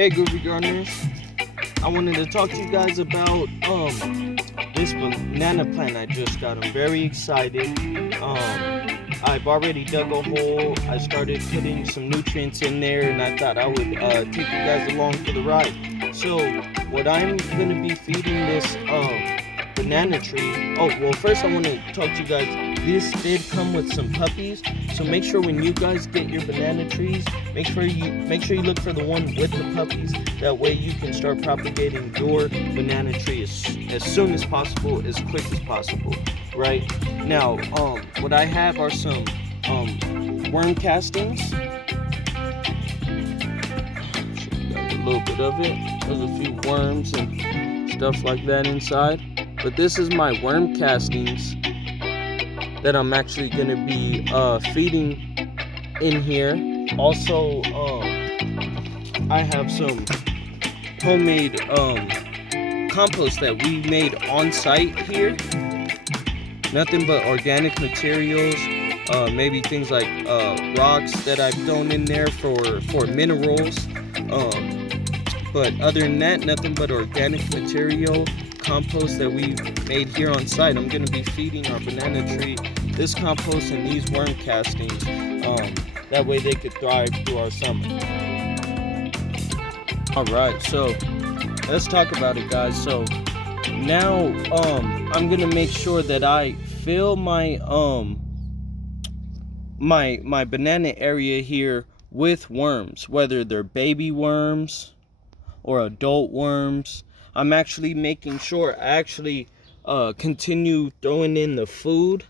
Hey groovy gardeners, I wanted to talk to you guys about this banana plant I just got. I'm very excited. I've already dug a hole. I started putting some nutrients in there, and I thought I would take you guys along for the ride. So what I'm gonna be feeding this banana tree. Oh well, first I want to talk to you guys. This did come with some puppies, so make sure when you guys get your banana trees, make sure you look for the one with the puppies. That way you can start propagating your banana tree as soon as possible, as quick as possible. Right now, what I have are some worm castings. Show you guys a little bit of it. There's a few worms and stuff like that inside. But this is my worm castings that I'm actually going to be feeding in here. Also, I have some homemade compost that we made on site here. Nothing but organic materials, maybe things like rocks that I've thrown in there for minerals. But other than that, nothing but organic material compost that we made here on site. I'm going to be feeding our banana tree this compost and these worm castings. That way they could thrive through our summer. Alright, so let's talk about it, guys. So now I'm going to make sure that I fill my my banana area here with worms, whether they're baby worms or adult worms. I'm actually making sure I actually continue throwing in the food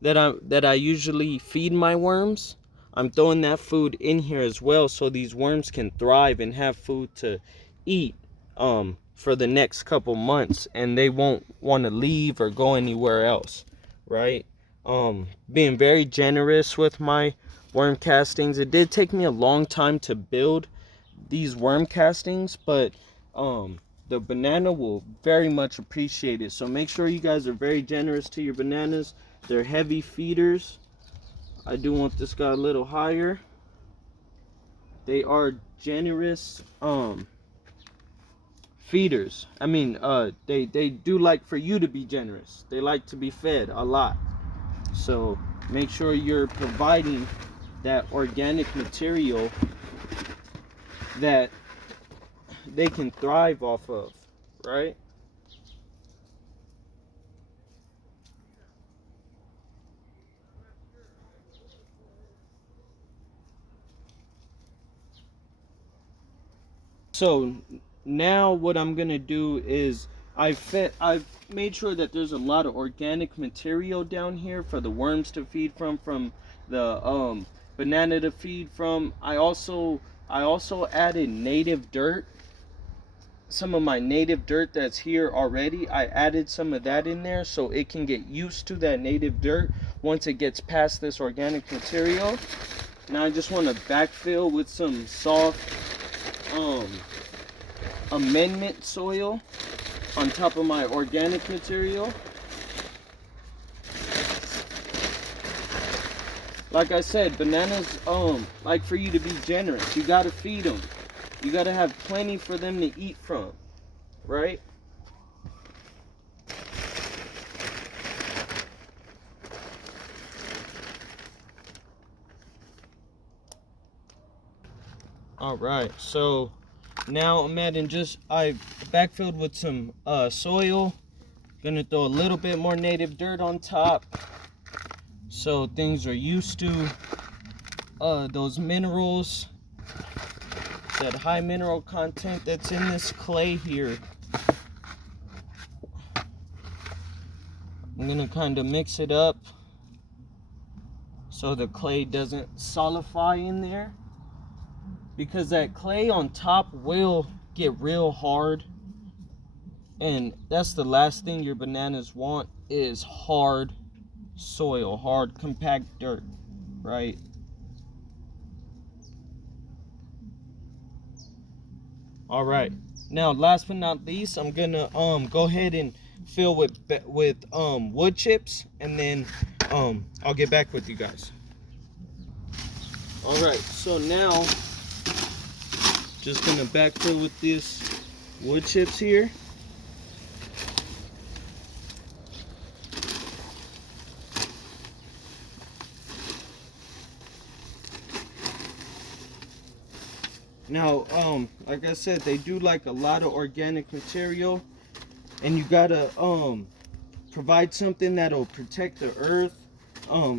that I usually feed my worms. I'm throwing that food in here as well, so these worms can thrive and have food to eat for the next couple months, and they won't want to leave or go anywhere else, right? Being very generous with my worm castings. It did take me a long time to build these worm castings, but the banana will very much appreciate it. So make sure you guys are very generous to your bananas. They're heavy feeders. I do want this guy a little higher. They are generous feeders. I mean, they do like for you to be generous. They like to be fed a lot. So make sure you're providing that organic material that they can thrive off of, right? So now what I'm gonna do is I've made sure that there's a lot of organic material down here for the worms to feed from the banana to feed from. I also added native dirt. Some of my native dirt that's here already, I added some of that in there so it can get used to that native dirt once it gets past this organic material. Now I just want to backfill with some soft amendment soil on top of my organic material. Like I said, bananas like for you to be generous. You got to feed them. You got to have plenty for them to eat from, right? All right, so now I'm adding I backfilled with some soil. Gonna throw a little bit more native dirt on top so things are used to those minerals, that high mineral content that's in this clay here. I'm gonna kind of mix it up so the clay doesn't solidify in there, because that clay on top will get real hard, and that's the last thing your bananas want, is hard soil, hard compact dirt, right? All right, now last but not least, I'm gonna go ahead and fill with wood chips, and then I'll get back with you guys. All right, so now Just gonna backfill with this wood chips here. Now, like I said, they do like a lot of organic material, and you gotta provide something that'll protect the earth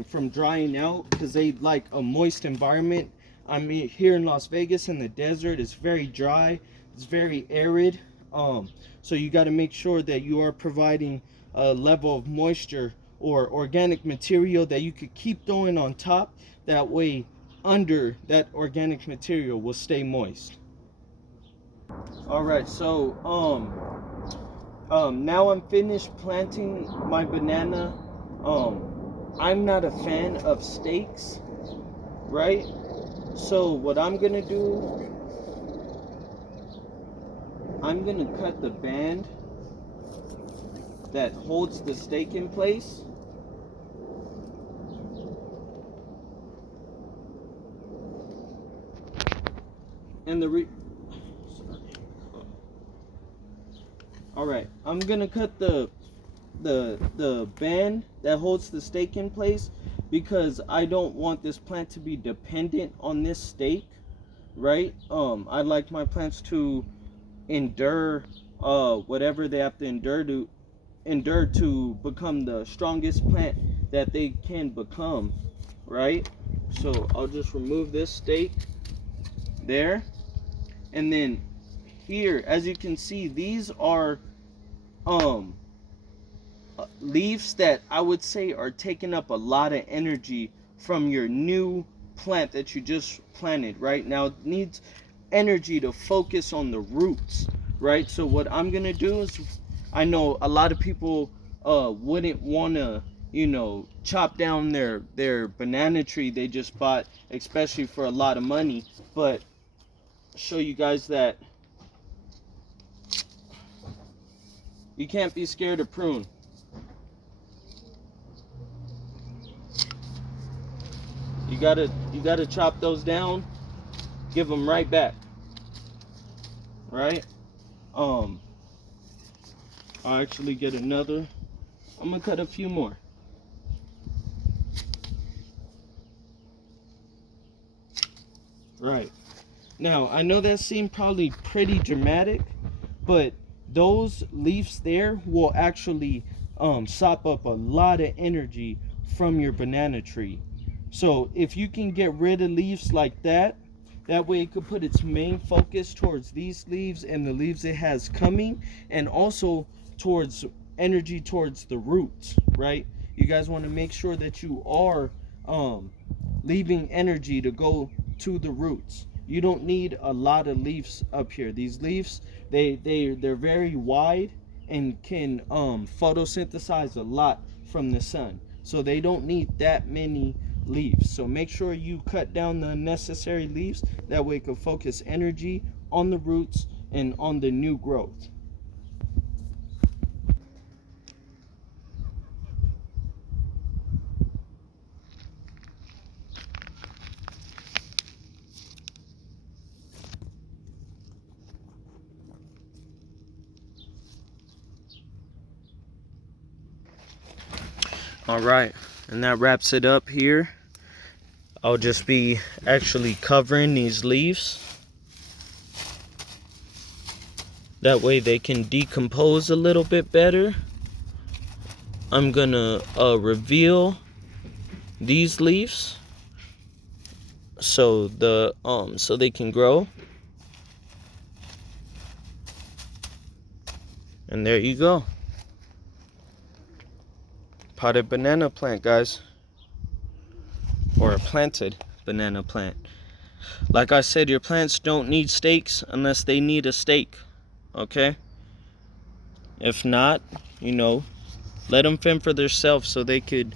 from drying out, because they like a moist environment. I mean, here in Las Vegas in the desert, it's very dry, it's very arid. So you got to make sure that you are providing a level of moisture or organic material that you could keep throwing on top. That way, under that organic material will stay moist. All right, so now I'm finished planting my banana. I'm not a fan of stakes, right? So what I'm gonna do, I'm gonna cut the band that holds the stake in place. And all right, I'm gonna cut the band that holds the stake in place, because I don't want this plant to be dependent on this stake, right? I like my plants to endure whatever they have to endure to become the strongest plant that they can become, right? So I'll just remove this stake there, and then here, as you can see, these are leaves that I would say are taking up a lot of energy from your new plant that you just planted. Right now it needs energy to focus on the roots, right? So what I'm gonna do is, I know a lot of people wouldn't want to, you know, chop down their banana tree they just bought, especially for a lot of money, but show you guys that you can't be scared to prune. You gotta chop those down, give them right back, right? I'll actually get another. I'm gonna cut a few more. Right. Now, I know that seemed probably pretty dramatic, but those leaves there will actually sop up a lot of energy from your banana tree. So if you can get rid of leaves like that, that way it could put its main focus towards these leaves and the leaves it has coming, and also towards energy towards the roots, right? You guys want to make sure that you are leaving energy to go to the roots. You don't need a lot of leaves up here. These leaves, they're very wide and can photosynthesize a lot from the sun. So they don't need that many leaves. So make sure you cut down the unnecessary leaves. That way it can focus energy on the roots and on the new growth. All right, and that wraps it up here. I'll just be actually covering these leaves. That way they can decompose a little bit better. I'm gonna reveal these leaves so so they can grow. And there you go. Potted banana plant, guys. Or a planted banana plant. Like I said, your plants don't need stakes unless they need a stake. Okay? If not, you know, let them fend for themselves so they could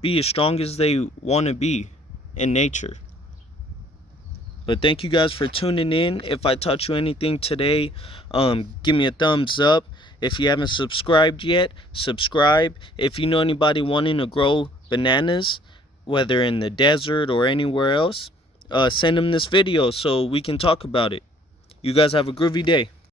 be as strong as they want to be in nature. But thank you guys for tuning in. If I taught you anything today, give me a thumbs up. If you haven't subscribed yet, subscribe. If you know anybody wanting to grow bananas, whether in the desert or anywhere else, send him this video so we can talk about it. You guys have a groovy day.